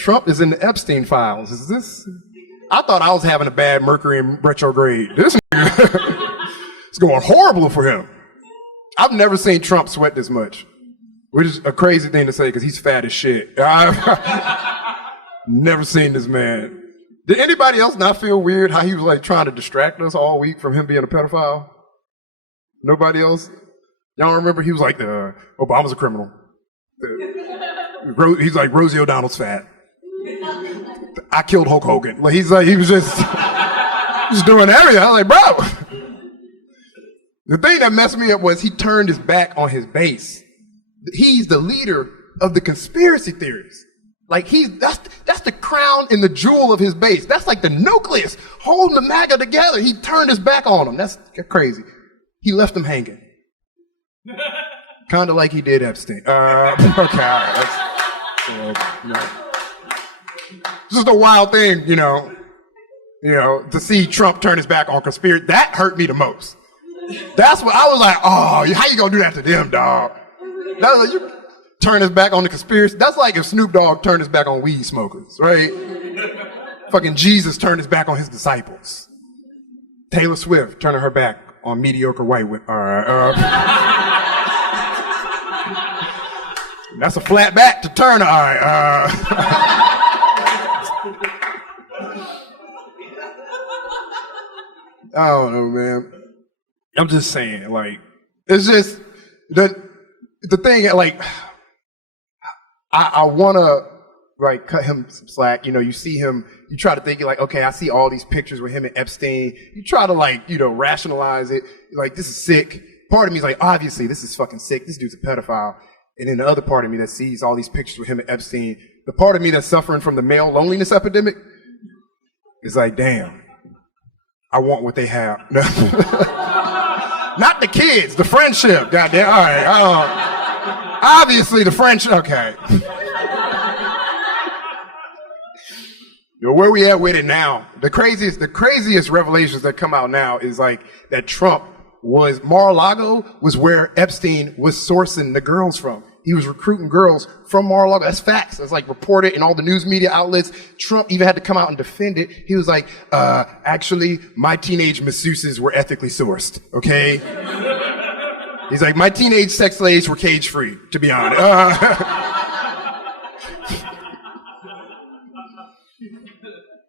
Trump is in the Epstein files. Is this? I thought I was having a bad Mercury in retrograde. This nigga, it's going horrible for him. I've never seen Trump sweat this much, which is a crazy thing to say because he's fat as shit. I've never seen this man. Did anybody else not feel weird how he was like trying to distract us all week from him being a pedophile? Nobody else? Y'all remember he was like, Obama's a criminal. He's like, Rosie O'Donnell's fat. I killed Hulk Hogan. Like, he was just doing everything. I was like, bro. The thing that messed me up was he turned his back on his base. He's the leader of the conspiracy theories. Like that's the crown and the jewel of his base. That's like the nucleus holding the MAGA together. He turned his back on them. That's crazy. He left them hanging. Kind of like he did Epstein. Okay, all right. It's just a wild thing, you know, to see Trump turn his back on conspiracy. That hurt me the most. That's what I was like, oh, how you gonna do that to them, dog? That was like, you turn his back on the conspiracy. That's like if Snoop Dogg turned his back on weed smokers, right? Fucking Jesus turned his back on his disciples. Taylor Swift turning her back on mediocre white women. All right. That's a flat back to turn. All right. I don't know, man. I'm just saying, like, it's just the thing, like, I want to, like, cut him some slack. You know, you see him, you try to think, like, okay, I see all these pictures with him and Epstein. You try to, like, rationalize it. Like, this is sick. Part of me is like, obviously, this is fucking sick. This dude's a pedophile. And then the other part of me that sees all these pictures with him and Epstein, the part of me that's suffering from the male loneliness epidemic is like, damn, I want what they have. Not the kids, the friendship. Goddamn. All right. Obviously, the friendship. Okay. Where we at with it now? The craziest revelations that come out now is like that Trump was Mar-a-Lago was where Epstein was sourcing the girls from. He was recruiting girls from Mar-a-Lago. That's facts. That's like reported in all the news media outlets. Trump even had to come out and defend it. He was like, actually, my teenage masseuses were ethically sourced, okay? He's like, my teenage sex slaves were cage-free, to be honest.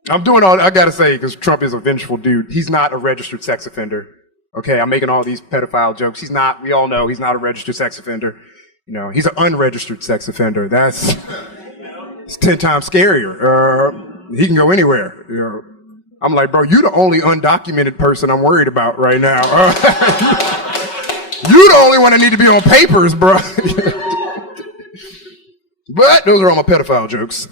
I'm doing all I gotta say, because Trump is a vengeful dude. He's not a registered sex offender. Okay, I'm making all these pedophile jokes. He's not, we all know he's not a registered sex offender. You know, he's an unregistered sex offender. It's 10 times scarier. He can go anywhere. You know, I'm like, bro, you the only undocumented person I'm worried about right now. You the only one that need to be on papers, bro. But those are all my pedophile jokes.